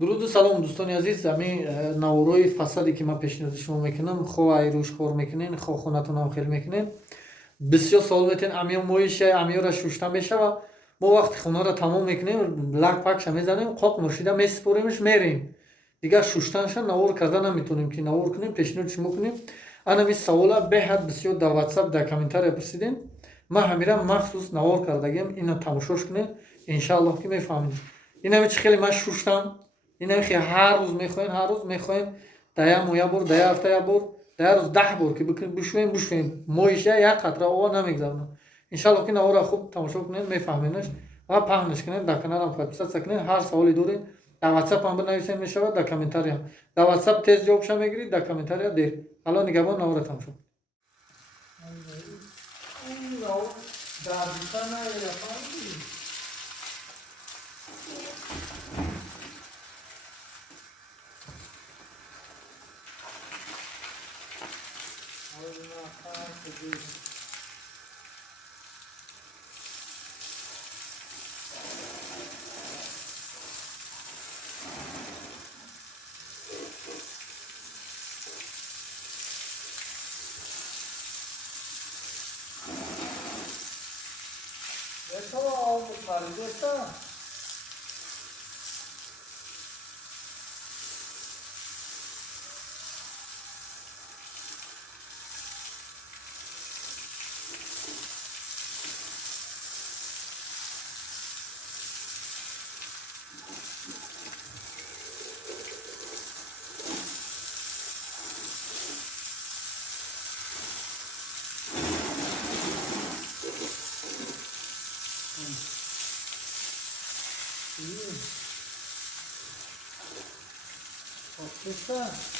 дуруду салом дӯстони азиз. Ами наворои фасаде ки ман пешниҳоди шумо мекунам, хоҳ рӯш кор мекунен, хоҳ хонатонам хел мекунен, бисёр савол метавонед амиё моиши амиёра шушта мешава. мо вақти хонаро тамом мекунем, лак пакша мезанем, қоқ муршида месипоремш, мерем. Дигар шуштанша навор карда наметавонем ки навор кунем. Пешниҳоди шумо кунем. Анами савола беҳад бисёр дар WhatsApp дар комментария пурсидем. Ман ҳамира махсус навор кардагиам. Ина тамошош кунед, иншааллоҳ ки мефаҳмед. Инами чи хеле ман шуштам. Инами хеле ҳар рӯз мехоҳем да як моҳ як бор, да як ҳафта як бор, да як рӯз 10 бор ки бушӯем. Моиша як қатра оба намегзавонам. Иншааллоҳ ки навора хуб тамошо кунед, мефаҳмедаш ва паҳниш кунед. Дар каналам подписатсия кунед. Ҳар саволи доред дар WhatsApp ҳам бинависед, мешавад дар комментария. Дар WhatsApp тез ҷавобша мегиред, дар комментария дер. Алло нигабон навора тамошо. Шушташ.